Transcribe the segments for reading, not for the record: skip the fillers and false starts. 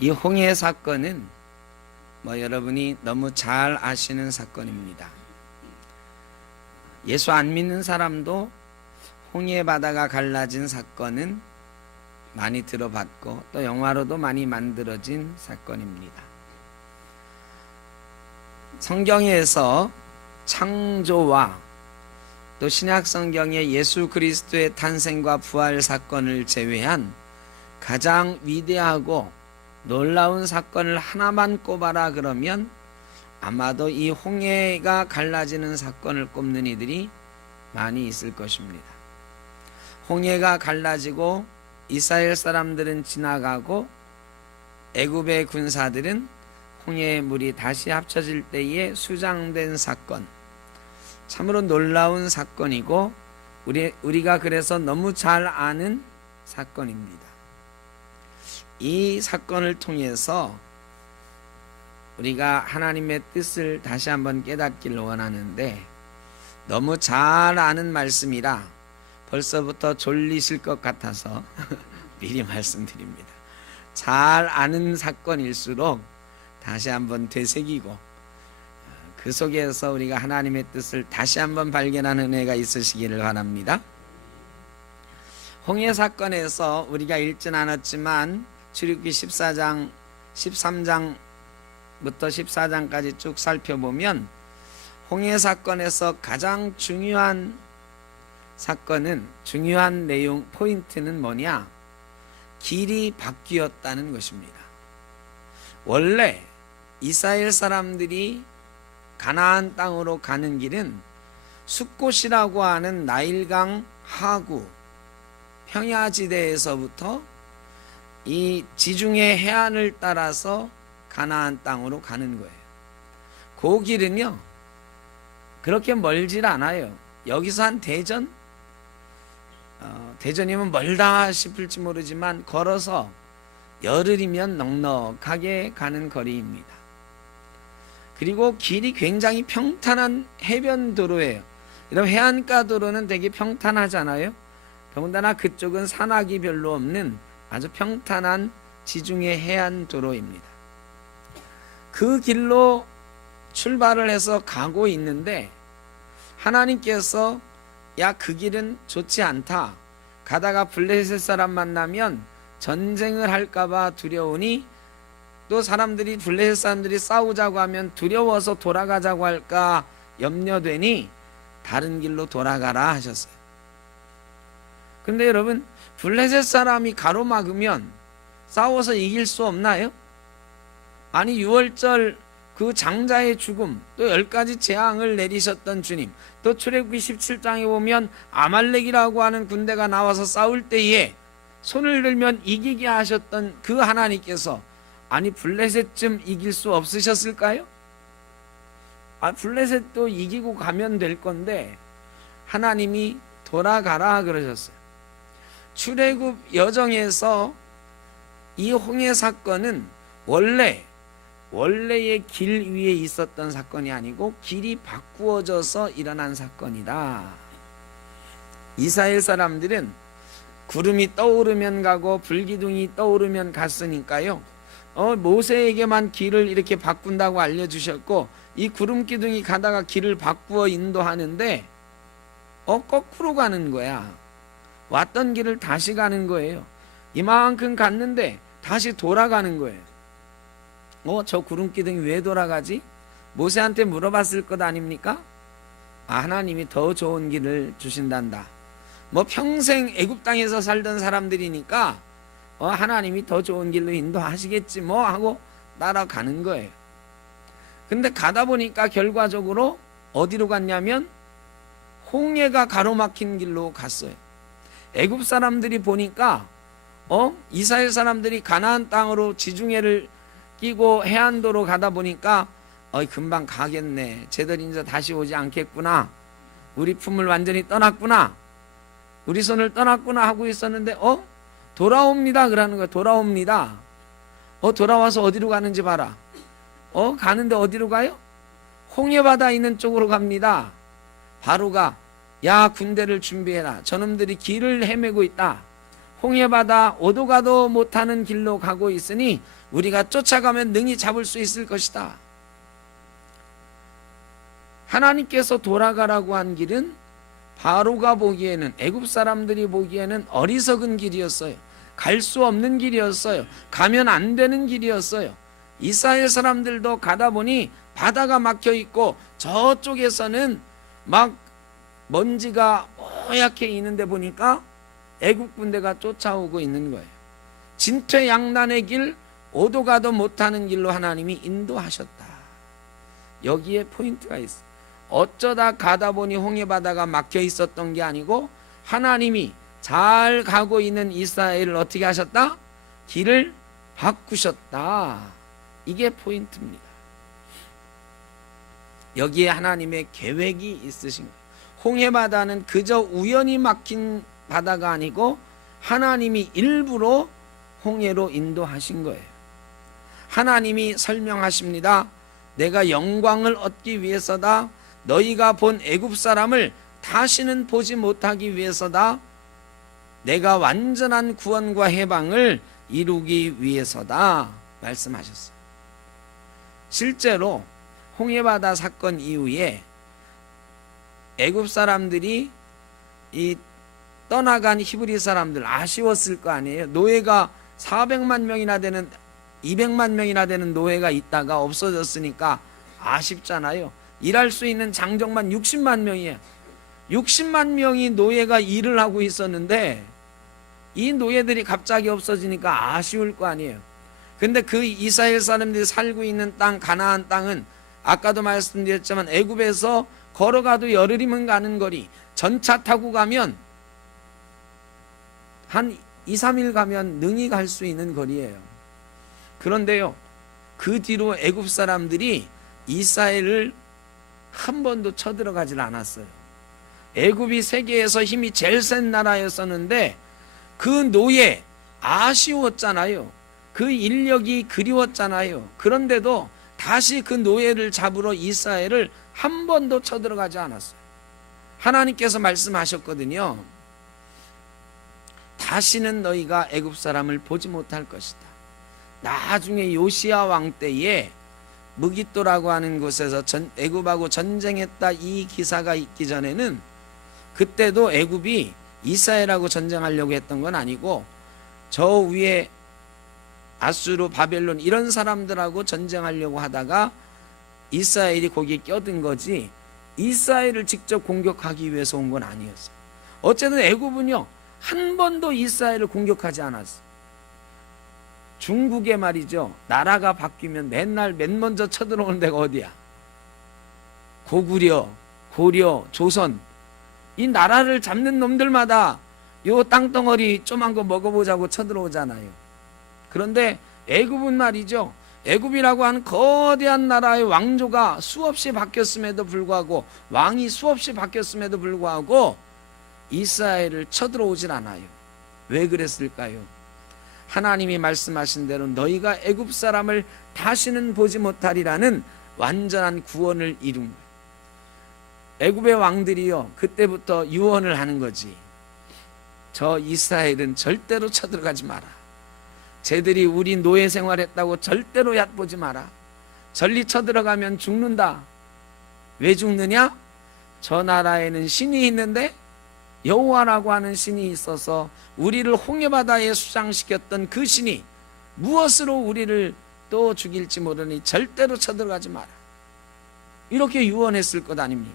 이 홍해 사건은 여러분이 너무 잘 아시는 사건입니다. 예수 안 믿는 사람도 홍해 바다가 갈라진 사건은 많이 들어봤고 또 영화로도 많이 만들어진 사건입니다. 성경에서 창조와 또 신약 성경의 예수 그리스도의 탄생과 부활 사건을 제외한 가장 위대하고 놀라운 사건을 하나만 꼽아라 그러면 아마도 이 홍해가 갈라지는 사건을 꼽는 이들이 많이 있을 것입니다. 홍해가 갈라지고 이스라엘 사람들은 지나가고 애굽의 군사들은 홍해의 물이 다시 합쳐질 때에 수장된 사건, 참으로 놀라운 사건이고 우리가 그래서 너무 잘 아는 사건입니다. 이 사건을 통해서 우리가 하나님의 뜻을 다시 한번 깨닫기를 원하는데, 너무 잘 아는 말씀이라 벌써부터 졸리실 것 같아서 미리 말씀드립니다. 잘 아는 사건일수록 다시 한번 되새기고 그 속에서 우리가 하나님의 뜻을 다시 한번 발견하는 은혜가 있으시기를 바랍니다. 홍해 사건에서 우리가 읽진 않았지만 출애굽기 14장 13장부터 14장까지 쭉 살펴보면 홍해 사건에서 가장 중요한 사건은, 중요한 내용 포인트는 뭐냐? 길이 바뀌었다는 것입니다. 원래 이스라엘 사람들이 가나안 땅으로 가는 길은 숫곳이라고 하는 나일강 하구 평야지대에서부터 이 지중해 해안을 따라서 가나안 땅으로 가는 거예요. 그 길은요 그렇게 멀질 않아요. 여기서 한 대전이면 멀다 싶을지 모르지만 걸어서 열흘이면 넉넉하게 가는 거리입니다. 그리고 길이 굉장히 평탄한 해변 도로예요. 이런 해안가 도로는 되게 평탄하잖아요. 더군다나 그쪽은 산악이 별로 없는 아주 평탄한 지중해 해안 도로입니다. 그 길로 출발을 해서 가고 있는데 하나님께서 야, 그 길은 좋지 않다. 가다가 블레셋 사람 만나면 전쟁을 할까봐 두려우니, 또 사람들이 블레셋 사람들이 싸우자고 하면 두려워서 돌아가자고 할까 염려되니 다른 길로 돌아가라 하셨어요. 근데 여러분, 블레셋 사람이 가로막으면 싸워서 이길 수 없나요? 아니, 6월절 그 장자의 죽음, 또 10가지 재앙을 내리셨던 주님, 또 출애굽기 17장에 보면 아말렉이라고 하는 군대가 나와서 싸울 때에 손을 들면 이기게 하셨던 그 하나님께서 아니 블레셋쯤 이길 수 없으셨을까요? 블레셋도 이기고 가면 될 건데 하나님이 돌아가라 그러셨어요. 출애굽 여정에서 이 홍해 사건은 원래의 길 위에 있었던 사건이 아니고 길이 바꾸어져서 일어난 사건이다. 이스라엘 사람들은 구름이 떠오르면 가고 불기둥이 떠오르면 갔으니까요, 모세에게만 길을 이렇게 바꾼다고 알려주셨고, 이 구름 기둥이 가다가 길을 바꾸어 인도하는데 거꾸로 가는 거야. 왔던 길을 다시 가는 거예요. 이만큼 갔는데 다시 돌아가는 거예요. 저 구름 기둥이 왜 돌아가지? 모세한테 물어봤을 것 아닙니까? 하나님이 더 좋은 길을 주신단다. 평생 애굽 땅에서 살던 사람들이니까 하나님이 더 좋은 길로 인도하시겠지 하고 따라가는 거예요. 근데 가다 보니까 결과적으로 어디로 갔냐면 홍해가 가로막힌 길로 갔어요. 애굽 사람들이 보니까 이스라엘 사람들이 가나안 땅으로 지중해를 끼고 해안도로 가다 보니까 금방 가겠네, 쟤들 이제 다시 오지 않겠구나, 우리 품을 완전히 떠났구나, 우리 손을 떠났구나 하고 있었는데 돌아옵니다 그러는 거예요. 돌아옵니다. 돌아와서 어디로 가는지 봐라. 가는데 어디로 가요? 홍해바다 있는 쪽으로 갑니다. 바로가 야, 군대를 준비해라, 저놈들이 길을 헤매고 있다, 홍해바다 오도 가도 못하는 길로 가고 있으니 우리가 쫓아가면 능히 잡을 수 있을 것이다. 하나님께서 돌아가라고 한 길은 바로가 보기에는, 애굽 사람들이 보기에는 어리석은 길이었어요. 갈 수 없는 길이었어요. 가면 안 되는 길이었어요. 이스라엘 사람들도 가다 보니 바다가 막혀 있고 저쪽에서는 막 먼지가 뽀얗게 있는데 보니까 애굽 군대가 쫓아오고 있는 거예요. 진퇴양난의 길, 오도 가도 못하는 길로 하나님이 인도하셨다. 여기에 포인트가 있어요. 어쩌다 가다 보니 홍해바다가 막혀 있었던 게 아니고 하나님이 잘 가고 있는 이스라엘을 어떻게 하셨다? 길을 바꾸셨다. 이게 포인트입니다. 여기에 하나님의 계획이 있으신 거예요. 홍해바다는 그저 우연히 막힌 바다가 아니고 하나님이 일부러 홍해로 인도하신 거예요. 하나님이 설명하십니다. 내가 영광을 얻기 위해서다. 너희가 본 애굽 사람을 다시는 보지 못하기 위해서다. 내가 완전한 구원과 해방을 이루기 위해서다 말씀하셨어요. 실제로 홍해바다 사건 이후에 애굽 사람들이 이 떠나간 히브리 사람들 아쉬웠을 거 아니에요. 노예가 400만 명이나 되는 200만 명이나 되는 노예가 있다가 없어졌으니까 아쉽잖아요. 일할 수 있는 장정만 60만 명이에요. 60만 명이 노예가 일을 하고 있었는데 이 노예들이 갑자기 없어지니까 아쉬울 거 아니에요. 근데 그 이스라엘 사람들이 살고 있는 땅, 가나안 땅은 아까도 말씀드렸지만 애굽에서 걸어가도 열흘이면 가는 거리, 전차 타고 가면 한 2, 3일 가면 능히 갈 수 있는 거리예요. 그런데요, 그 뒤로 애굽 사람들이 이스라엘을 한 번도 쳐들어가질 않았어요. 애굽이 세계에서 힘이 제일 센 나라였었는데 그 노예 아쉬웠잖아요. 그 인력이 그리웠잖아요. 그런데도 다시 그 노예를 잡으러 이스라엘을 한 번도 쳐들어가지 않았어요. 하나님께서 말씀하셨거든요. 다시는 너희가 애굽 사람을 보지 못할 것이다. 나중에 요시야 왕 때에 무깃도라고 하는 곳에서 애굽하고 전쟁했다 이 기사가 있기 전에는 그때도 애굽이 이스라엘하고 전쟁하려고 했던 건 아니고 저 위에 아수르, 바벨론 이런 사람들하고 전쟁하려고 하다가 이스라엘이 거기에 껴든 거지 이스라엘을 직접 공격하기 위해서 온 건 아니었어요. 어쨌든 애굽은요 한 번도 이스라엘을 공격하지 않았어요. 중국에 말이죠, 나라가 바뀌면 맨날 맨 먼저 쳐들어오는 데가 어디야? 고구려, 고려, 조선. 이 나라를 잡는 놈들마다 요 땅덩어리 조만 거 먹어보자고 쳐들어오잖아요. 그런데 애굽은 말이죠, 애굽이라고 하는 거대한 나라의 왕조가 수없이 바뀌었음에도 불구하고, 왕이 수없이 바뀌었음에도 불구하고 이스라엘을 쳐들어오질 않아요. 왜 그랬을까요? 하나님이 말씀하신 대로 너희가 애굽 사람을 다시는 보지 못하리라는 완전한 구원을 이룬 거예요. 애굽의 왕들이요 그때부터 유언을 하는 거지. 저 이스라엘은 절대로 쳐들어가지 마라. 쟤들이 우리 노예 생활했다고 절대로 얕보지 마라. 전리 쳐들어가면 죽는다. 왜 죽느냐? 저 나라에는 신이 있는데 여호와라고 하는 신이 있어서 우리를 홍해바다에 수장시켰던 그 신이 무엇으로 우리를 또 죽일지 모르니 절대로 쳐들어가지 마라. 이렇게 유언했을 것 아닙니까?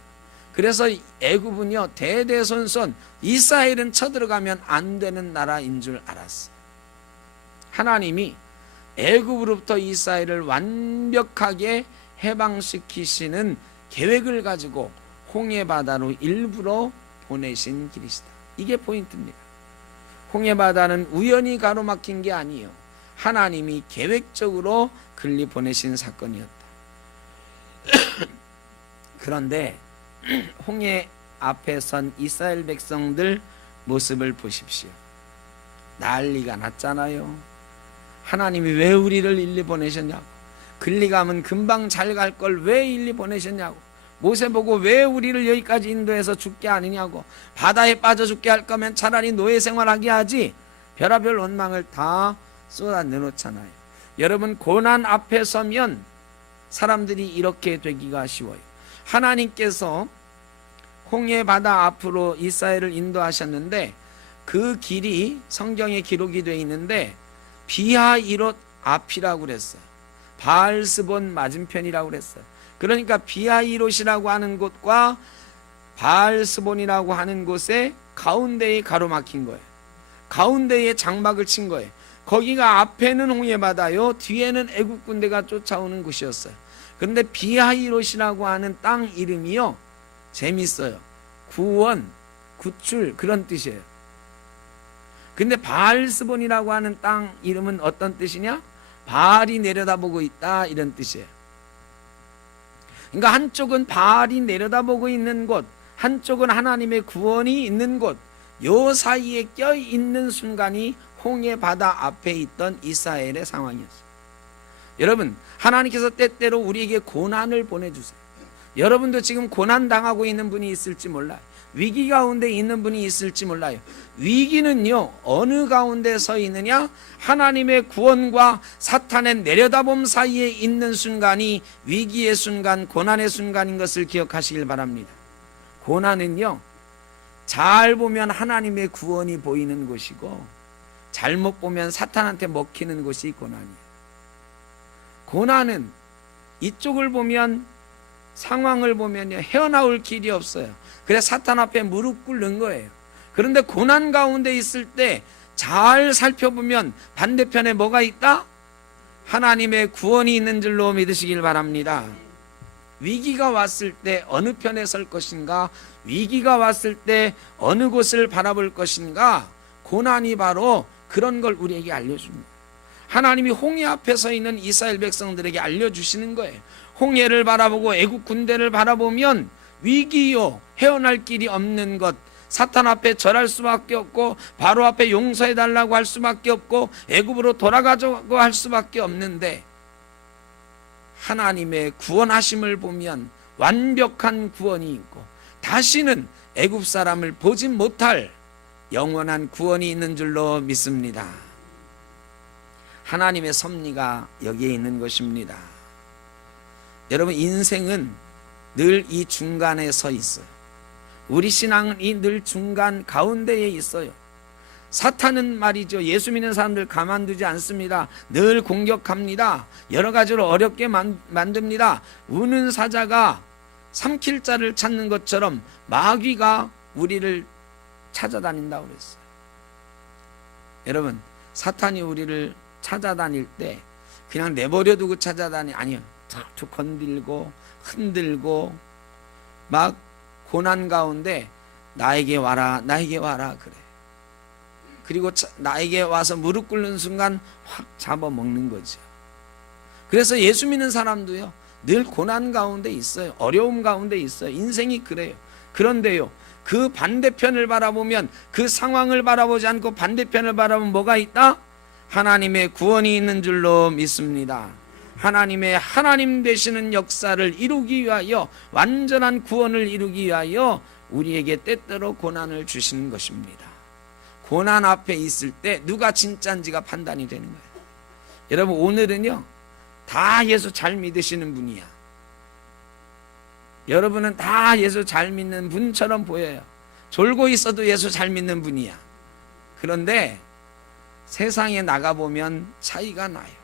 그래서 애굽은요 대대손손 이스라엘은 쳐들어가면 안 되는 나라인 줄 알았어요. 하나님이 애굽으로부터 이스라엘을 완벽하게 해방시키시는 계획을 가지고 홍해바다로 일부러 보내신 길이시다. 이게 포인트입니다. 홍해바다는 우연히 가로막힌 게 아니에요. 하나님이 계획적으로 글리 보내신 사건이었다. 그런데 홍해 앞에 선 이스라엘 백성들 모습을 보십시오. 난리가 났잖아요. 하나님이 왜 우리를 일리 보내셨냐고. 글리 가면 금방 잘 갈 걸 왜 일리 보내셨냐고. 모세 보고 왜 우리를 여기까지 인도해서 죽게 하느냐고. 바다에 빠져 죽게 할 거면 차라리 노예 생활하게 하지. 별의별 원망을 다 쏟아내놓잖아요. 여러분, 고난 앞에 서면 사람들이 이렇게 되기가 쉬워요. 하나님께서 홍해 바다 앞으로 이스라엘을 인도하셨는데 그 길이 성경에 기록이 되어 있는데 비하이롯 앞이라고 그랬어요. 바알스본 맞은편이라고 그랬어요. 그러니까 비하이롯이라고 하는 곳과 바알스본이라고 하는 곳에 가운데에 가로막힌 거예요. 가운데에 장막을 친 거예요. 거기가 앞에는 홍해바다요, 뒤에는 애국 군대가 쫓아오는 곳이었어요. 그런데 비하이롯이라고 하는 땅 이름이요, 재밌어요. 구원, 구출, 그런 뜻이에요. 근데 바알스본이라고 하는 땅 이름은 어떤 뜻이냐? 바알이 내려다보고 있다, 이런 뜻이에요. 그러니까 한쪽은 바알이 내려다보고 있는 곳, 한쪽은 하나님의 구원이 있는 곳, 요 사이에 껴있는 순간이 홍해 바다 앞에 있던 이스라엘의 상황이었어요. 여러분, 하나님께서 때때로 우리에게 고난을 보내주세요. 여러분도 지금 고난 당하고 있는 분이 있을지 몰라요. 위기 가운데 있는 분이 있을지 몰라요. 위기는요, 어느 가운데 서 있느냐? 하나님의 구원과 사탄의 내려다봄 사이에 있는 순간이 위기의 순간, 고난의 순간인 것을 기억하시길 바랍니다. 고난은요, 잘 보면 하나님의 구원이 보이는 곳이고 잘못 보면 사탄한테 먹히는 곳이 고난이에요. 고난은 이쪽을 보면, 상황을 보면요, 헤어나올 길이 없어요. 그래서 사탄 앞에 무릎 꿇는 거예요. 그런데 고난 가운데 있을 때 잘 살펴보면 반대편에 뭐가 있다? 하나님의 구원이 있는 줄로 믿으시길 바랍니다. 위기가 왔을 때 어느 편에 설 것인가? 위기가 왔을 때 어느 곳을 바라볼 것인가? 고난이 바로 그런 걸 우리에게 알려줍니다. 하나님이 홍해 앞에 서 있는 이스라엘 백성들에게 알려주시는 거예요. 홍해를 바라보고 애국 군대를 바라보면 위기요, 헤어날 길이 없는 것, 사탄 앞에 절할 수밖에 없고 바로 앞에 용서해달라고 할 수밖에 없고 애굽으로 돌아가자고 할 수밖에 없는데, 하나님의 구원하심을 보면 완벽한 구원이 있고 다시는 애굽 사람을 보지 못할 영원한 구원이 있는 줄로 믿습니다. 하나님의 섭리가 여기에 있는 것입니다. 여러분, 인생은 늘 이 중간에 서 있어요. 우리 신앙은 이 늘 중간 가운데에 있어요. 사탄은 말이죠, 예수 믿는 사람들 가만두지 않습니다. 늘 공격합니다. 여러 가지로 어렵게 만듭니다. 우는 사자가 삼킬 자를 찾는 것처럼 마귀가 우리를 찾아다닌다고 그랬어요. 여러분, 사탄이 우리를 찾아다닐 때 그냥 내버려두고 아니요, 툭 건들고 흔들고 막 고난 가운데 나에게 와라, 나에게 와라 그래. 그리고 나에게 와서 무릎 꿇는 순간 확 잡아먹는 거죠. 그래서 예수 믿는 사람도요, 늘 고난 가운데 있어요. 어려움 가운데 있어요. 인생이 그래요. 그런데요, 그 반대편을 바라보면, 그 상황을 바라보지 않고 반대편을 바라보면 뭐가 있다? 하나님의 구원이 있는 줄로 믿습니다. 하나님의 하나님 되시는 역사를 이루기 위하여, 완전한 구원을 이루기 위하여 우리에게 때때로 고난을 주시는 것입니다. 고난 앞에 있을 때 누가 진짜인지가 판단이 되는 거예요. 여러분, 오늘은요, 다 예수 잘 믿으시는 분이야. 여러분은 다 예수 잘 믿는 분처럼 보여요. 졸고 있어도 예수 잘 믿는 분이야. 그런데 세상에 나가보면 차이가 나요.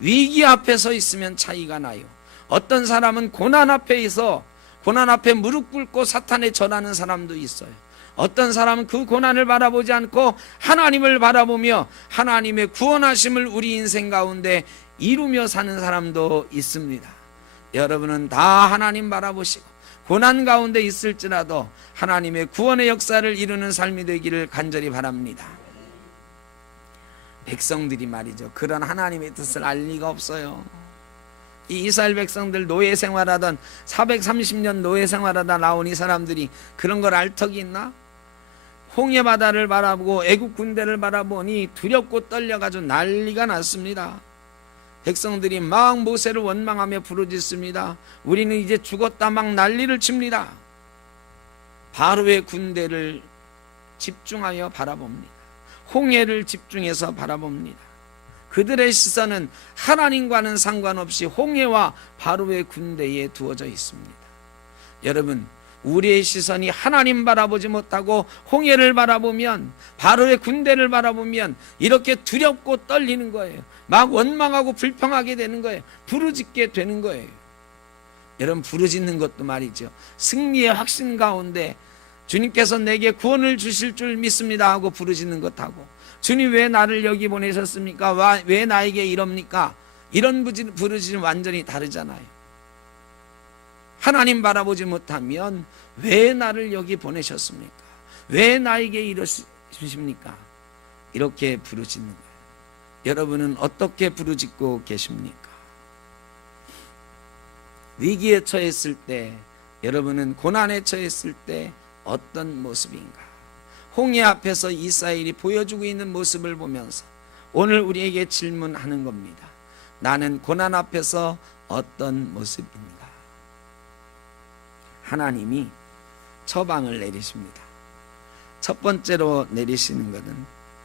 위기 앞에 서 있으면 차이가 나요. 어떤 사람은 고난 앞에서 고난 앞에 무릎 꿇고 사탄에 절하는 사람도 있어요. 어떤 사람은 그 고난을 바라보지 않고 하나님을 바라보며 하나님의 구원하심을 우리 인생 가운데 이루며 사는 사람도 있습니다. 여러분은 다 하나님 바라보시고 고난 가운데 있을지라도 하나님의 구원의 역사를 이루는 삶이 되기를 간절히 바랍니다. 백성들이 말이죠, 그런 하나님의 뜻을 알 리가 없어요. 이 이스라엘 백성들 노예 생활하던 430년 노예 생활하다 나온 이 사람들이 그런 걸 알 턱이 있나? 홍해 바다를 바라보고 애국 군대를 바라보니 두렵고 떨려가지고 난리가 났습니다. 백성들이 막 모세를 원망하며 부르짖습니다. 우리는 이제 죽었다, 막 난리를 칩니다. 바로의 군대를 집중하여 바라봅니다. 홍해를 집중해서 바라봅니다. 그들의 시선은 하나님과는 상관없이 홍해와 바로의 군대에 두어져 있습니다. 여러분, 우리의 시선이 하나님 바라보지 못하고 홍해를 바라보면, 바로의 군대를 바라보면 이렇게 두렵고 떨리는 거예요. 막 원망하고 불평하게 되는 거예요. 부르짖게 되는 거예요. 여러분, 부르짖는 것도 말이죠, 승리의 확신 가운데 주님께서 내게 구원을 주실 줄 믿습니다 하고 부르짖는 것하고, 주님 왜 나를 여기 보내셨습니까? 왜 나에게 이럽니까? 이런 부르짖음 완전히 다르잖아요. 하나님 바라보지 못하면 왜 나를 여기 보내셨습니까? 왜 나에게 이러십니까? 이렇게 부르짖는 거예요. 여러분은 어떻게 부르짖고 계십니까? 위기에 처했을 때, 여러분은 고난에 처했을 때 어떤 모습인가? 홍해 앞에서 이스라엘이 보여주고 있는 모습을 보면서 오늘 우리에게 질문하는 겁니다. 나는 고난 앞에서 어떤 모습인가? 하나님이 처방을 내리십니다. 첫 번째로 내리시는 것은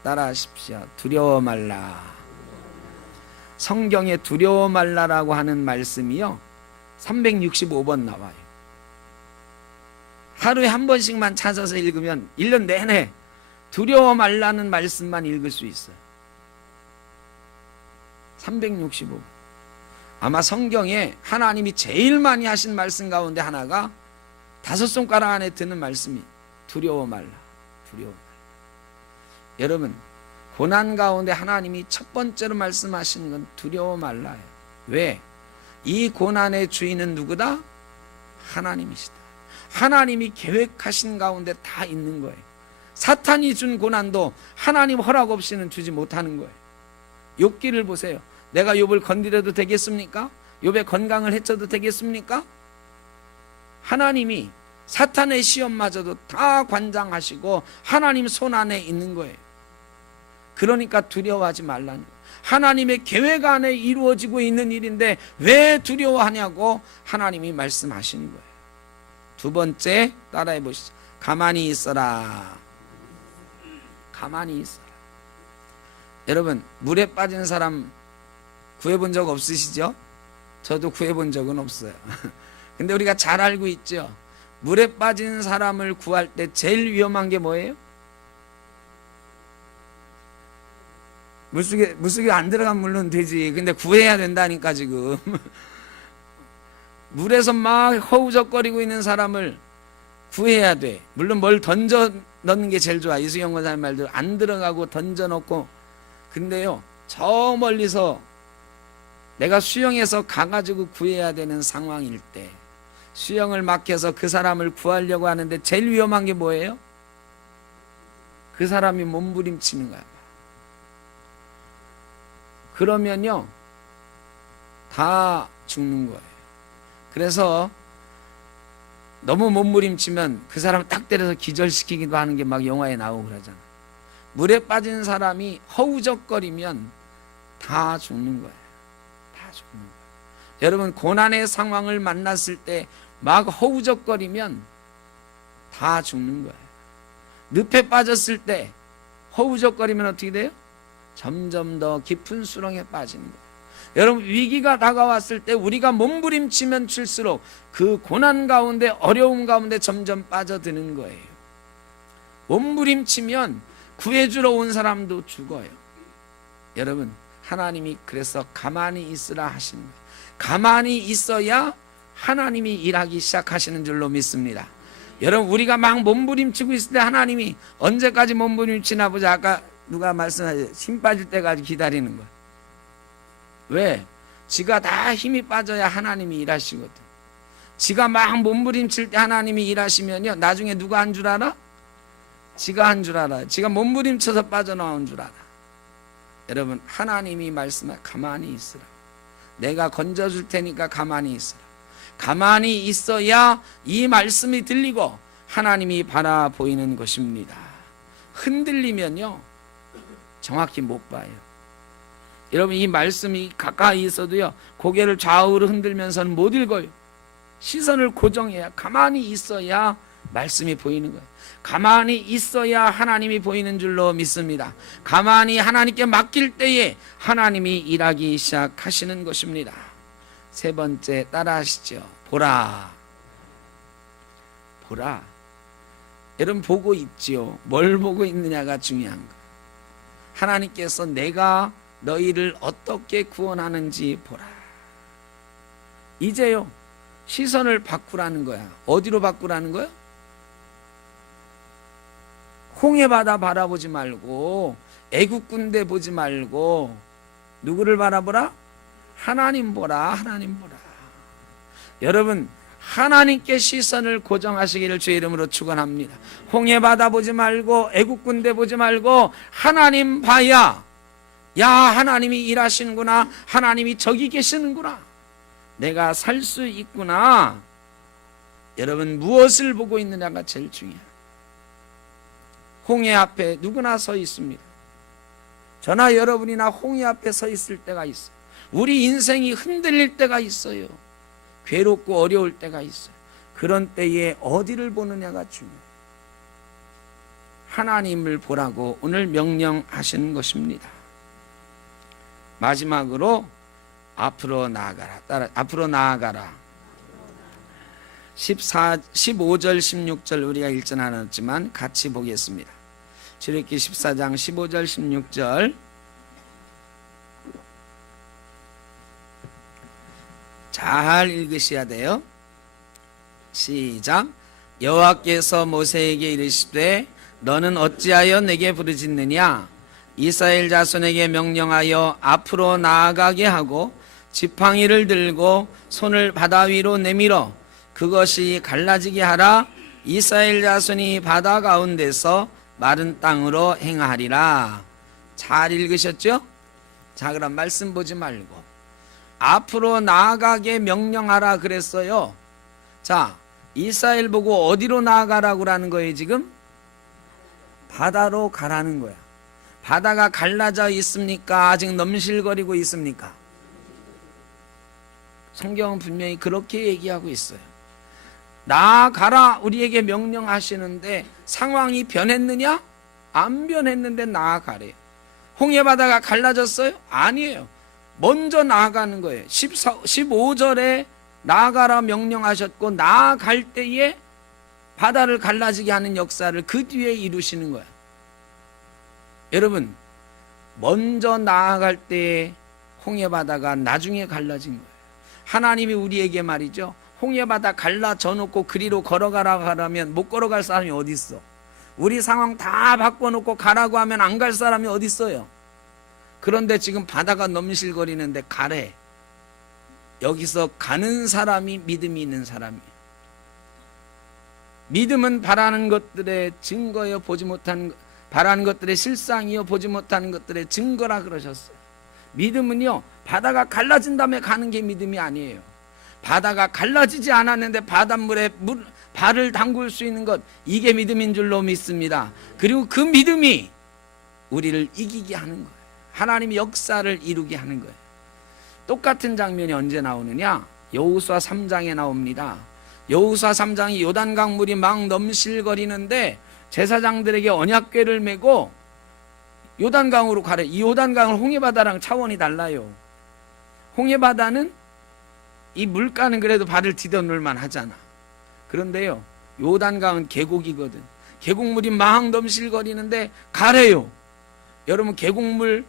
따라하십시오. 두려워 말라. 성경에 두려워 말라라고 하는 말씀이요, 365번 나와요. 하루에 한 번씩만 찾아서 읽으면 1년 내내 두려워 말라는 말씀만 읽을 수 있어요. 365번. 아마 성경에 하나님이 제일 많이 하신 말씀 가운데 하나가 5손가락 안에 드는 말씀이 두려워 말라, 두려워 말라. 여러분, 고난 가운데 하나님이 첫 번째로 말씀하시는 건 두려워 말라예요. 왜? 이 고난의 주인은 누구다? 하나님이시다. 하나님이 계획하신 가운데 다 있는 거예요. 사탄이 준 고난도 하나님 허락 없이는 주지 못하는 거예요. 욥기를 보세요. 내가 욥을 건드려도 되겠습니까? 욥의 건강을 해쳐도 되겠습니까? 하나님이 사탄의 시험마저도 다 관장하시고 하나님 손 안에 있는 거예요. 그러니까 두려워하지 말라는 거예요. 하나님의 계획 안에 이루어지고 있는 일인데 왜 두려워하냐고 하나님이 말씀하시는 거예요. 두 번째, 따라해 보시죠. 가만히 있어라. 가만히 있어라. 여러분, 물에 빠진 사람 구해본 적 없으시죠? 저도 구해본 적은 없어요. 근데 우리가 잘 알고 있죠. 물에 빠진 사람을 구할 때 제일 위험한 게 뭐예요? 물속에 안 들어가면 물론 되지. 근데 구해야 된다니까 지금. 물에서 막 허우적거리고 있는 사람을 구해야 돼. 물론 뭘 던져 넣는 게 제일 좋아. 이수영 권사님 말대로 안 들어가고 던져 넣고. 근데요, 저 멀리서 내가 수영해서 가가지고 구해야 되는 상황일 때, 수영을 막혀서 그 사람을 구하려고 하는데 제일 위험한 게 뭐예요? 그 사람이 몸부림치는 거야. 그러면요, 다 죽는 거예요. 그래서 너무 몸부림치면 그 사람을 딱 때려서 기절시키기도 하는 게 막 영화에 나오고 그러잖아. 물에 빠진 사람이 허우적거리면 다 죽는 거예요. 다 죽는 거예요. 여러분, 고난의 상황을 만났을 때 막 허우적거리면 다 죽는 거예요. 늪에 빠졌을 때 허우적거리면 어떻게 돼요? 점점 더 깊은 수렁에 빠지는 거예요. 여러분, 위기가 다가왔을 때 우리가 몸부림치면 칠수록 그 고난 가운데, 어려움 가운데 점점 빠져드는 거예요. 몸부림치면 구해주러 온 사람도 죽어요. 여러분, 하나님이 그래서 가만히 있으라 하시는 거예요. 가만히 있어야 하나님이 일하기 시작하시는 줄로 믿습니다. 여러분, 우리가 막 몸부림치고 있을 때 하나님이 언제까지 몸부림치나 보자. 아까 누가 말씀하셨죠? 힘 빠질 때까지 기다리는 거예요. 왜? 지가 다 힘이 빠져야 하나님이 일하시거든. 지가 막 몸부림칠 때 하나님이 일하시면요, 나중에 누가 한 줄 알아? 지가 한 줄 알아요. 지가 몸부림쳐서 빠져나온 줄 알아. 여러분, 하나님이 말씀하 가만히 있으라. 내가 건져줄 테니까 가만히 있으라. 가만히 있어야 이 말씀이 들리고 하나님이 바라보이는 것입니다. 흔들리면요, 정확히 못 봐요. 여러분, 이 말씀이 가까이 있어도요, 고개를 좌우로 흔들면서는 못 읽어요. 시선을 고정해야, 가만히 있어야 말씀이 보이는 거예요. 가만히 있어야 하나님이 보이는 줄로 믿습니다. 가만히 하나님께 맡길 때에 하나님이 일하기 시작하시는 것입니다. 세 번째, 따라하시죠. 보라. 보라. 여러분 보고 있지요. 뭘 보고 있느냐가 중요한 거. 하나님께서 내가 너희를 어떻게 구원하는지 보라. 이제요, 시선을 바꾸라는 거야. 어디로 바꾸라는 거야? 홍해바다 바라보지 말고 애국 군대 보지 말고 누구를 바라보라? 하나님 보라. 하나님 보라. 여러분, 하나님께 시선을 고정하시기를 주의 이름으로 축원합니다. 홍해바다 보지 말고 애국 군대 보지 말고 하나님 봐야, 야, 하나님이 일하시는구나. 하나님이 저기 계시는구나. 내가 살 수 있구나. 여러분, 무엇을 보고 있느냐가 제일 중요해요. 홍해 앞에 누구나 서 있습니다. 저나 여러분이나 홍해 앞에 서 있을 때가 있어요. 우리 인생이 흔들릴 때가 있어요. 괴롭고 어려울 때가 있어요. 그런 때에 어디를 보느냐가 중요해요. 하나님을 보라고 오늘 명령하시는 것입니다. 마지막으로 앞으로 나아가라. 따라 앞으로 나아가라. 15절 16절 우리가 읽지 않았지만 같이 보겠습니다. 출애굽기 14장 15절 16절 잘 읽으셔야 돼요. 시작. 여호와께서 모세에게 이르시되 너는 어찌하여 내게 부르짖느냐? 이스라엘 자손에게 명령하여 앞으로 나아가게 하고 지팡이를 들고 손을 바다 위로 내밀어 그것이 갈라지게 하라. 이스라엘 자손이 바다 가운데서 마른 땅으로 행하리라. 잘 읽으셨죠? 자, 그럼 말씀 보지 말고 앞으로 나아가게 명령하라 그랬어요. 자, 이스라엘 보고 어디로 나아가라고 하는 거예요? 지금 바다로 가라는 거야. 바다가 갈라져 있습니까? 아직 넘실거리고 있습니까? 성경은 분명히 그렇게 얘기하고 있어요. 나아가라 우리에게 명령하시는데 상황이 변했느냐? 안 변했는데 나아가래요. 홍해바다가 갈라졌어요? 아니에요. 먼저 나아가는 거예요. 15절에 나아가라 명령하셨고 나아갈 때에 바다를 갈라지게 하는 역사를 그 뒤에 이루시는 거예요. 여러분, 먼저 나아갈 때에 홍해바다가 나중에 갈라진 거예요. 하나님이 우리에게 말이죠, 홍해바다 갈라져 놓고 그리로 걸어가라고 하라면 못 걸어갈 사람이 어디 있어? 우리 상황 다 바꿔놓고 가라고 하면 안 갈 사람이 어디 있어요? 그런데 지금 바다가 넘실거리는데 가래. 여기서 가는 사람이 믿음이 있는 사람이에요. 믿음은 바라는 것들의 증거여 보지 못한, 바라는 것들의 실상이여 보지 못하는 것들의 증거라 그러셨어요. 믿음은요, 바다가 갈라진 다음에 가는 게 믿음이 아니에요. 바다가 갈라지지 않았는데 바닷물에 발을 담글 수 있는 것, 이게 믿음인 줄로 믿습니다. 그리고 그 믿음이 우리를 이기게 하는 거예요. 하나님이 역사를 이루게 하는 거예요. 똑같은 장면이 언제 나오느냐? 여호수아 3장에 나옵니다. 여호수아 3장이 요단강 물이 막 넘실거리는데 제사장들에게 언약궤를 메고 요단강으로 가래. 이 요단강은 홍해바다랑 차원이 달라요. 홍해바다는 이 물가는 그래도 발을 디뎌놓을만 하잖아. 그런데요, 요단강은 계곡이거든. 계곡물이 막 넘실거리는데 가래요. 여러분, 계곡물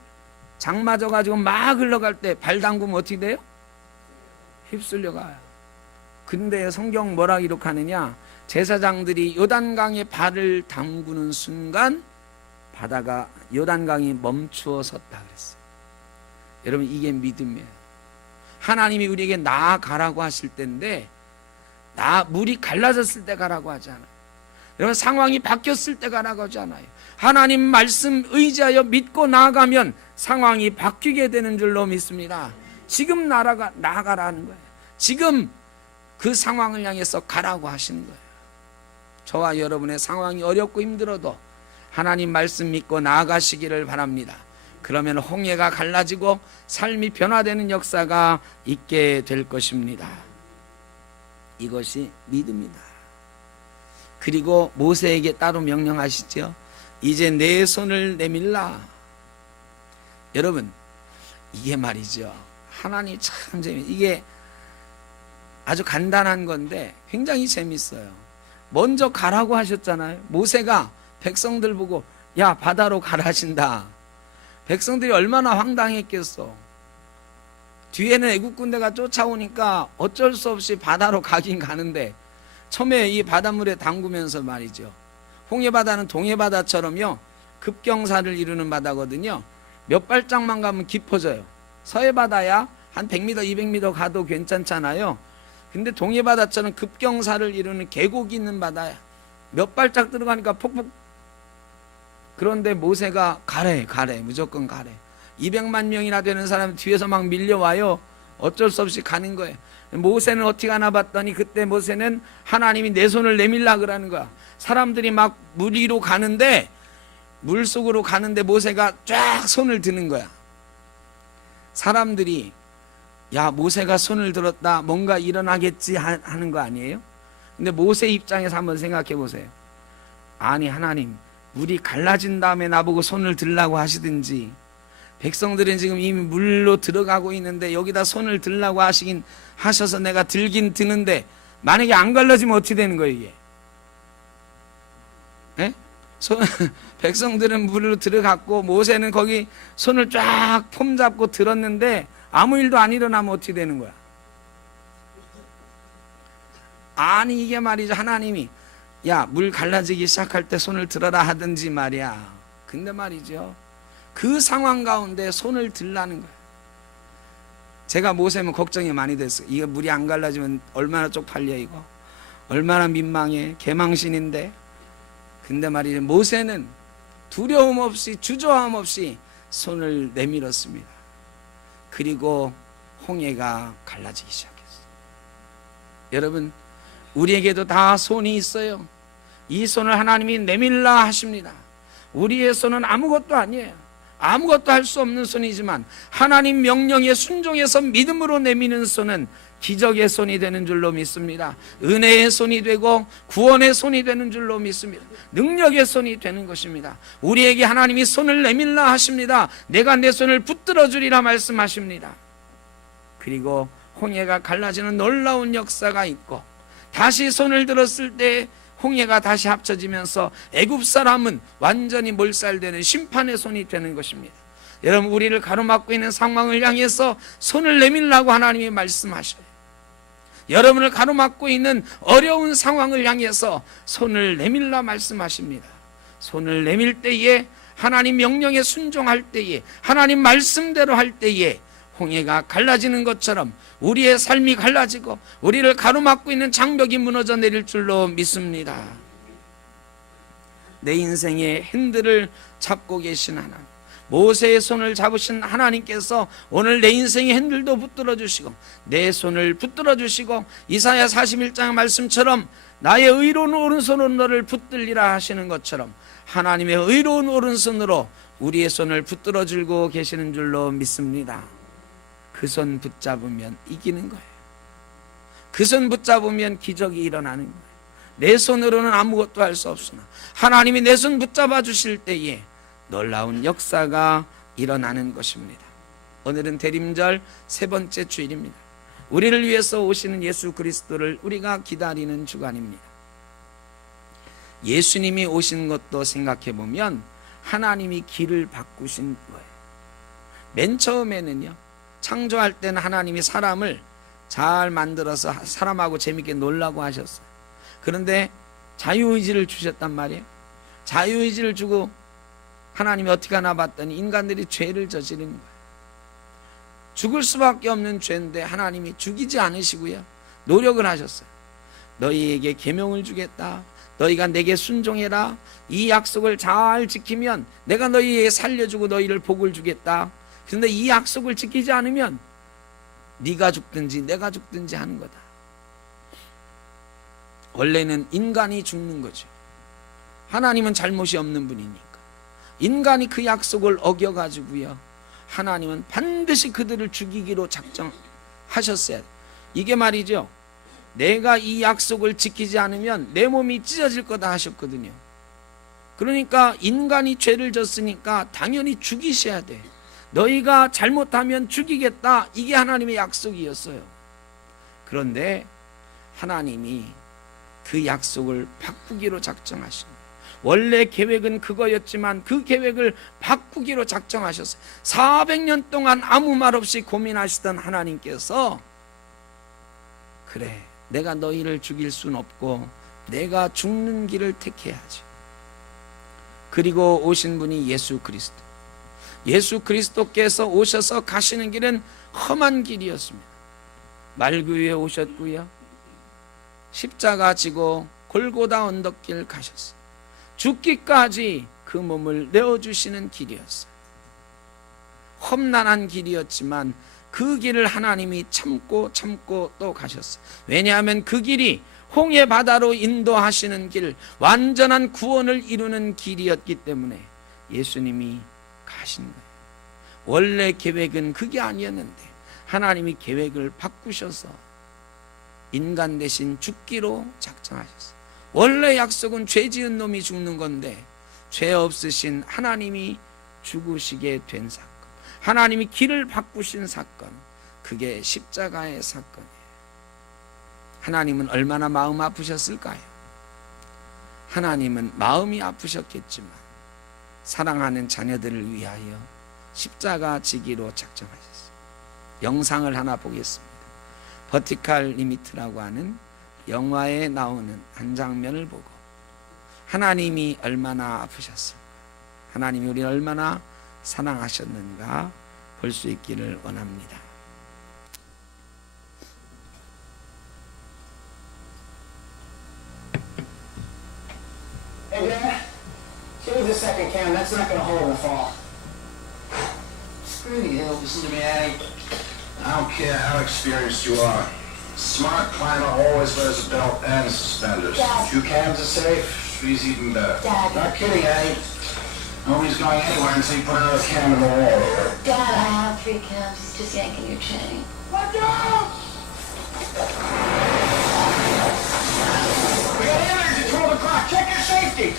장 맞아가지고 막 흘러갈 때 발 담그면 어떻게 돼요? 휩쓸려 가요. 근데 성경 뭐라 기록하느냐? 제사장들이 요단강에 발을 담그는 순간 바다가, 요단강이 멈추어 섰다 그랬어요. 여러분, 이게 믿음이에요. 하나님이 우리에게 나아가라고 하실 때인데, 물이 갈라졌을 때 가라고 하지 않아요. 여러분, 상황이 바뀌었을 때 가라고 하지 않아요. 하나님 말씀 의지하여 믿고 나아가면 상황이 바뀌게 되는 줄로 믿습니다. 지금 나아가라는 거예요. 지금 그 상황을 향해서 가라고 하시는 거예요. 저와 여러분의 상황이 어렵고 힘들어도 하나님 말씀 믿고 나아가시기를 바랍니다. 그러면 홍해가 갈라지고 삶이 변화되는 역사가 있게 될 것입니다. 이것이 믿음이다. 그리고 모세에게 따로 명령하시죠. 이제 내 손을 내밀라. 여러분, 이게 말이죠, 하나님 참 이게 아주 간단한 건데 굉장히 재밌어요. 먼저 가라고 하셨잖아요. 모세가 백성들 보고 야, 바다로 가라 하신다. 백성들이 얼마나 황당했겠어. 뒤에는 애국 군대가 쫓아오니까 어쩔 수 없이 바다로 가긴 가는데 처음에 이 바닷물에 담그면서 말이죠, 홍해바다는 동해바다처럼요 급경사를 이루는 바다거든요. 몇 발짝만 가면 깊어져요. 서해바다야 한 100m 200m 가도 괜찮잖아요. 근데 동해바다처럼 급경사를 이루는 계곡이 있는 바다야. 몇 발짝 들어가니까 폭폭. 그런데 모세가 가래 무조건 가래. 200만 명이나 되는 사람 뒤에서 막 밀려와요. 어쩔 수 없이 가는 거예요. 모세는 어떻게 하나 봤더니 그때 모세는 하나님이 내 손을 내밀라 그러는 거야. 사람들이 막 물 위로 가는데, 물속으로 가는데 모세가 쫙 손을 드는 거야. 사람들이 야, 모세가 손을 들었다, 뭔가 일어나겠지 하는 거 아니에요? 근데 모세 입장에서 한번 생각해 보세요. 아니, 하나님, 물이 갈라진 다음에 나보고 손을 들라고 하시든지, 백성들은 지금 이미 물로 들어가고 있는데 여기다 손을 들라고 하셔서 내가 들긴 드는데 만약에 안 갈라지면 어떻게 되는 거예요 이게? 예? 백성들은 물로 들어갔고 모세는 거기 손을 쫙 폼 잡고 들었는데 아무 일도 안 일어나면 어떻게 되는 거야? 아니, 이게 말이죠, 하나님이 야, 물 갈라지기 시작할 때 손을 들어라 하든지 말이야. 근데 말이죠, 그 상황 가운데 손을 들라는 거야. 제가 모세면 걱정이 많이 됐어요. 이게 물이 안 갈라지면 얼마나 쪽팔려, 이거 얼마나 민망해, 개망신인데. 근데 말이죠, 모세는 두려움 없이 주저함 없이 손을 내밀었습니다. 그리고 홍해가 갈라지기 시작했어요. 여러분, 우리에게도 다 손이 있어요. 이 손을 하나님이 내밀라 하십니다. 우리의 손은 아무것도 아니에요. 아무것도 할 수 없는 손이지만 하나님 명령에 순종해서 믿음으로 내미는 손은 기적의 손이 되는 줄로 믿습니다. 은혜의 손이 되고 구원의 손이 되는 줄로 믿습니다. 능력의 손이 되는 것입니다. 우리에게 하나님이 손을 내밀라 하십니다. 내가 내 손을 붙들어 주리라 말씀하십니다. 그리고 홍해가 갈라지는 놀라운 역사가 있고, 다시 손을 들었을 때 홍해가 다시 합쳐지면서 애굽 사람은 완전히 몰살되는 심판의 손이 되는 것입니다. 여러분, 우리를 가로막고 있는 상황을 향해서 손을 내밀라고 하나님이 말씀하셔요. 여러분을 가로막고 있는 어려운 상황을 향해서 손을 내밀라 말씀하십니다. 손을 내밀 때에, 하나님 명령에 순종할 때에, 하나님 말씀대로 할 때에 홍해가 갈라지는 것처럼 우리의 삶이 갈라지고 우리를 가로막고 있는 장벽이 무너져 내릴 줄로 믿습니다. 내 인생의 핸들을 잡고 계신 하나님, 모세의 손을 잡으신 하나님께서 오늘 내 인생의 핸들도 붙들어 주시고 내 손을 붙들어 주시고 이사야 41장 말씀처럼 나의 의로운 오른손으로 너를 붙들리라 하시는 것처럼 하나님의 의로운 오른손으로 우리의 손을 붙들어 주고 계시는 줄로 믿습니다. 그 손 붙잡으면 이기는 거예요. 그 손 붙잡으면 기적이 일어나는 거예요. 내 손으로는 아무것도 할 수 없으나 하나님이 내 손 붙잡아 주실 때에 놀라운 역사가 일어나는 것입니다. 오늘은 대림절 세 번째 주일입니다. 우리를 위해서 오시는 예수 그리스도를 우리가 기다리는 주간입니다. 예수님이 오신 것도 생각해 보면 하나님이 길을 바꾸신 거예요. 맨 처음에는요, 창조할 때는 하나님이 사람을 잘 만들어서 사람하고 재밌게 놀라고 하셨어요. 그런데 자유의지를 주셨단 말이에요. 자유의지를 주고 하나님이 어떻게 하나 봤더니 인간들이 죄를 저지르는 거예요. 죽을 수밖에 없는 죄인데 하나님이 죽이지 않으시고요, 노력을 하셨어요. 너희에게 계명을 주겠다. 너희가 내게 순종해라. 이 약속을 잘 지키면 내가 너희에게 살려주고 너희를 복을 주겠다. 그런데 이 약속을 지키지 않으면 네가 죽든지 내가 죽든지 하는 거다. 원래는 인간이 죽는 거죠. 하나님은 잘못이 없는 분이니까. 인간이 그 약속을 어겨가지고요, 하나님은 반드시 그들을 죽이기로 작정하셨어야 돼요. 이게 말이죠, 내가 이 약속을 지키지 않으면 내 몸이 찢어질 거다 하셨거든요. 그러니까 인간이 죄를 졌으니까 당연히 죽이셔야 돼. 너희가 잘못하면 죽이겠다. 이게 하나님의 약속이었어요. 그런데 하나님이 그 약속을 바꾸기로 작정하신 거예요. 원래 계획은 그거였지만 그 계획을 바꾸기로 작정하셨어요. 400년 동안 아무 말 없이 고민하시던 하나님께서 그래, 내가 너희를 죽일 순 없고 내가 죽는 길을 택해야지. 그리고 오신 분이 예수 그리스도. 예수 그리스도께서 오셔서 가시는 길은 험한 길이었습니다. 말구 위에 오셨고요, 십자가 지고 골고다 언덕길 가셨어요. 죽기까지 그 몸을 내어주시는 길이었어요. 험난한 길이었지만 그 길을 하나님이 참고 또 가셨어요. 왜냐하면 그 길이 홍해 바다로 인도하시는 길, 완전한 구원을 이루는 길이었기 때문에 예수님이 가신 거예요. 원래 계획은 그게 아니었는데 하나님이 계획을 바꾸셔서 인간 대신 죽기로 작정하셨어요. 원래 약속은 죄 지은 놈이 죽는 건데 죄 없으신 하나님이 죽으시게 된 사건, 하나님이 길을 바꾸신 사건, 그게 십자가의 사건이에요. 하나님은 얼마나 마음 아프셨을까요? 하나님은 마음이 아프셨겠지만 사랑하는 자녀들을 위하여 십자가 지기로 작정하셨어요. 영상을 하나 보겠습니다. 버티칼 리미트라고 하는 영화에 나오는 한 장면을 보고 하나님이 얼마나 아프셨을까, 하나님이 우리를 얼마나 사랑하셨는가 볼 수 있기를 원합니다. Hey, Dad, give me the second cam. That's not going to hold in the fall. Screw you. Listen to me, Annie. I don't care how experienced you are. Smart climber always wears a belt and suspenders. Dad. 2 cams are safe, 3's even better. Dad. Not kidding, Annie. Nobody's going anywhere until you put another cam in the wall. Dad, I have 3 cams. He's just yanking your chain. Watch out! We got aliens at 12 o'clock. Check your safety.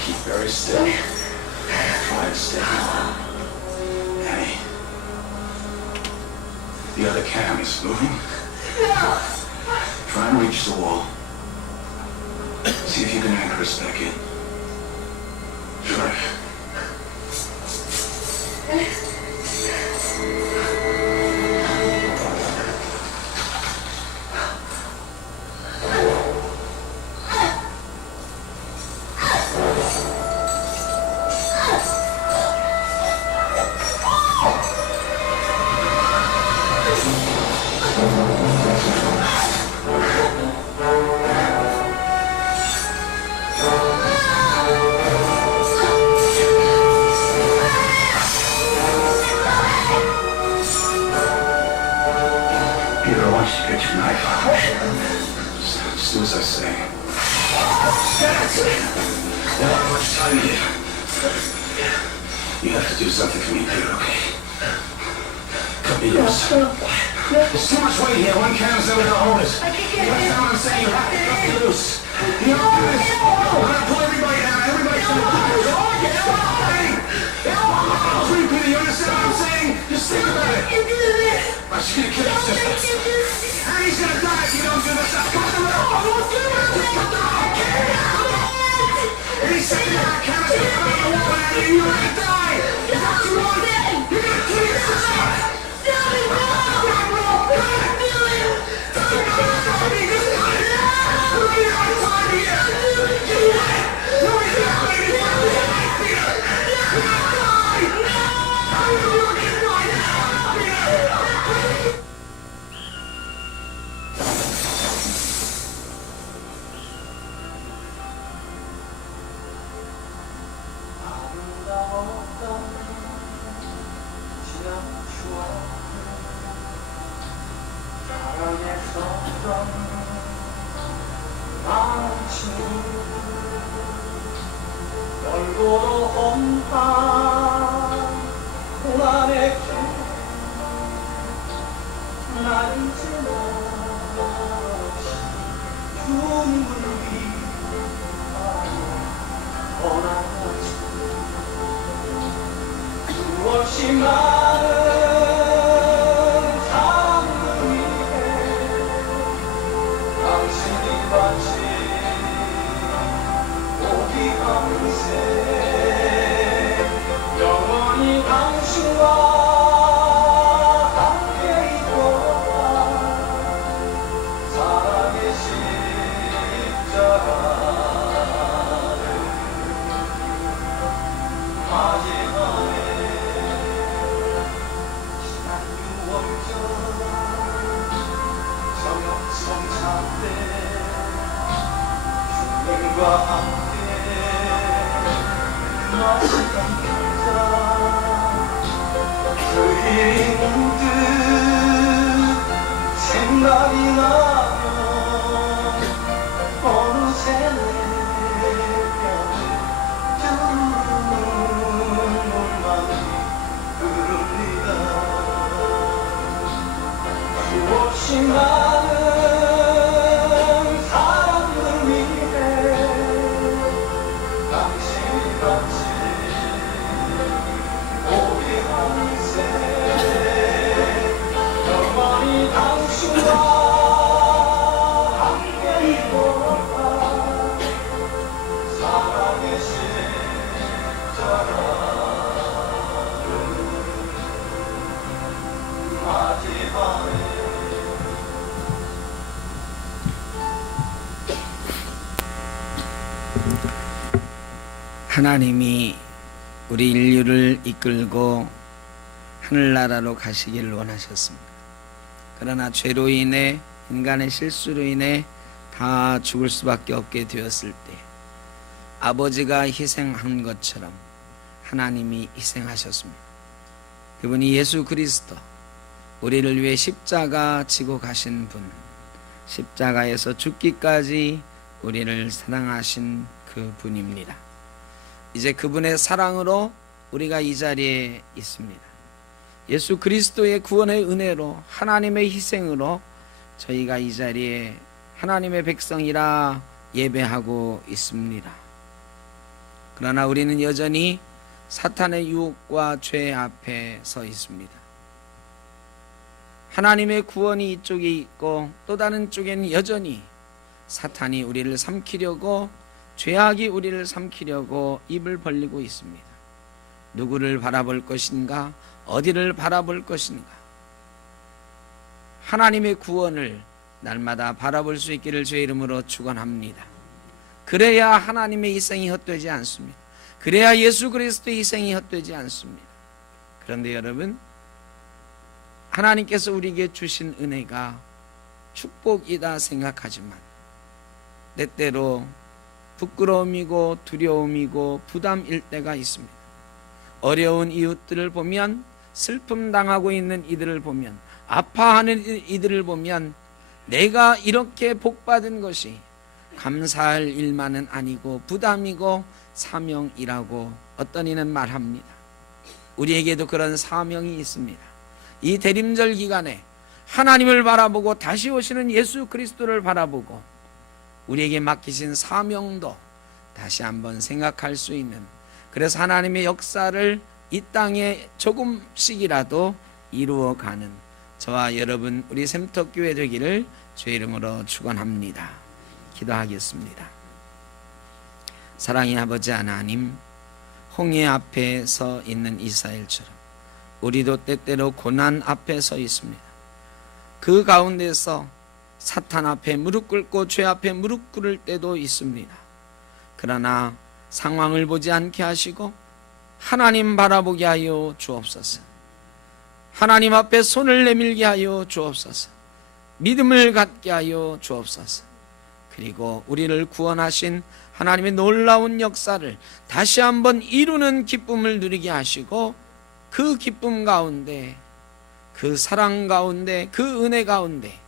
Keep very still. Quiet, steady. Annie. The other cam is moving. Try and reach the wall. See if you can anchor us back in. Sure. Peter, I want you to get your knife out. Just do as I say. I don't have much time here. You have to do something for me, Peter, okay? Cut me loose. There's too much weight here. One cam's never gonna hold us. You understand what I'm saying? You have to cut me loose. You don't do this. I'm gonna pull everybody down. Everybody's gonna die. Peter, you understand what I'm saying? Just think about it. Oh, she's gonna kill her sister. And he's gonna die if you don't do this. Cut the rope. Just cut the rope. And he's saying that camera's gonna come out of the wall and you're gonna die. Is that what you want? You're gonna kill your sister. 수없이 많은 사람들 위해 당신이 바친 고귀한 새 영원히 당신과 함께 있도록 사랑의 십자가를 마지막에 주님과 함께 마시던 그 일이 문득 생각이 나면 어느새 내 뺨에 눈물만이 흐릅니다. 수없이 많은 사람들 위해 당신이 바친 고귀한 새 영원히 당신과 함께 있도록 사랑의 십자가를 마지막에 하나님이 우리 인류를 이끌고 하늘나라로 가시기를 원하셨습니다. 그러나 죄로 인해 인간의 실수로 인해 다 죽을 수밖에 없게 되었을 때 아버지가 희생한 것처럼 하나님이 희생하셨습니다. 그분이 예수 그리스도, 우리를 위해 십자가 지고 가신 분, 십자가에서 죽기까지 우리를 사랑하신 그 분입니다. 이제 그분의 사랑으로 우리가 이 자리에 있습니다. 예수 그리스도의 구원의 은혜로, 하나님의 희생으로 저희가 이 자리에 하나님의 백성이라 예배하고 있습니다. 그러나 우리는 여전히 사탄의 유혹과 죄 앞에 서 있습니다. 하나님의 구원이 이쪽에 있고 또 다른 쪽에는 여전히 사탄이 우리를 삼키려고, 죄악이 우리를 삼키려고 입을 벌리고 있습니다. 누구를 바라볼 것인가? 어디를 바라볼 것인가? 하나님의 구원을 날마다 바라볼 수 있기를 주의 이름으로 축원합니다. 그래야 하나님의 희생이 헛되지 않습니다. 그래야 예수 그리스도의 희생이 헛되지 않습니다. 그런데 여러분, 하나님께서 우리에게 주신 은혜가 축복이다 생각하지만 때때로 부끄러움이고 두려움이고 부담일 때가 있습니다. 어려운 이웃들을 보면, 슬픔 당하고 있는 이들을 보면, 아파하는 이들을 보면 내가 이렇게 복받은 것이 감사할 일만은 아니고 부담이고 사명이라고 어떤 이는 말합니다. 우리에게도 그런 사명이 있습니다. 이 대림절 기간에 하나님을 바라보고 다시 오시는 예수 그리스도를 바라보고 우리에게 맡기신 사명도 다시 한번 생각할 수 있는 그래서 하나님의 역사를 이 땅에 조금씩이라도 이루어가는 저와 여러분 우리 샘터교회 되기를 주의 이름으로 축원합니다. 기도하겠습니다. 사랑의 아버지 하나님, 홍해 앞에 서 있는 이스라엘처럼 우리도 때때로 고난 앞에 서 있습니다. 그 가운데서 사탄 앞에 무릎 꿇고 죄 앞에 무릎 꿇을 때도 있습니다. 그러나 상황을 보지 않게 하시고 하나님 바라보게 하여 주옵소서. 하나님 앞에 손을 내밀게 하여 주옵소서. 믿음을 갖게 하여 주옵소서. 그리고 우리를 구원하신 하나님의 놀라운 역사를 다시 한번 이루는 기쁨을 누리게 하시고 그 기쁨 가운데, 그 사랑 가운데, 그 은혜 가운데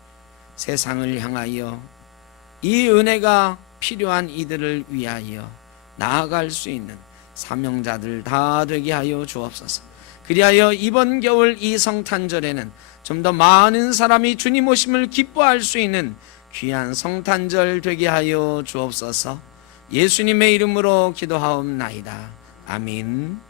세상을 향하여 이 은혜가 필요한 이들을 위하여 나아갈 수 있는 사명자들 다 되게 하여 주옵소서. 그리하여 이번 겨울 이 성탄절에는 좀 더 많은 사람이 주님 오심을 기뻐할 수 있는 귀한 성탄절 되게 하여 주옵소서. 예수님의 이름으로 기도하옵나이다. 아멘.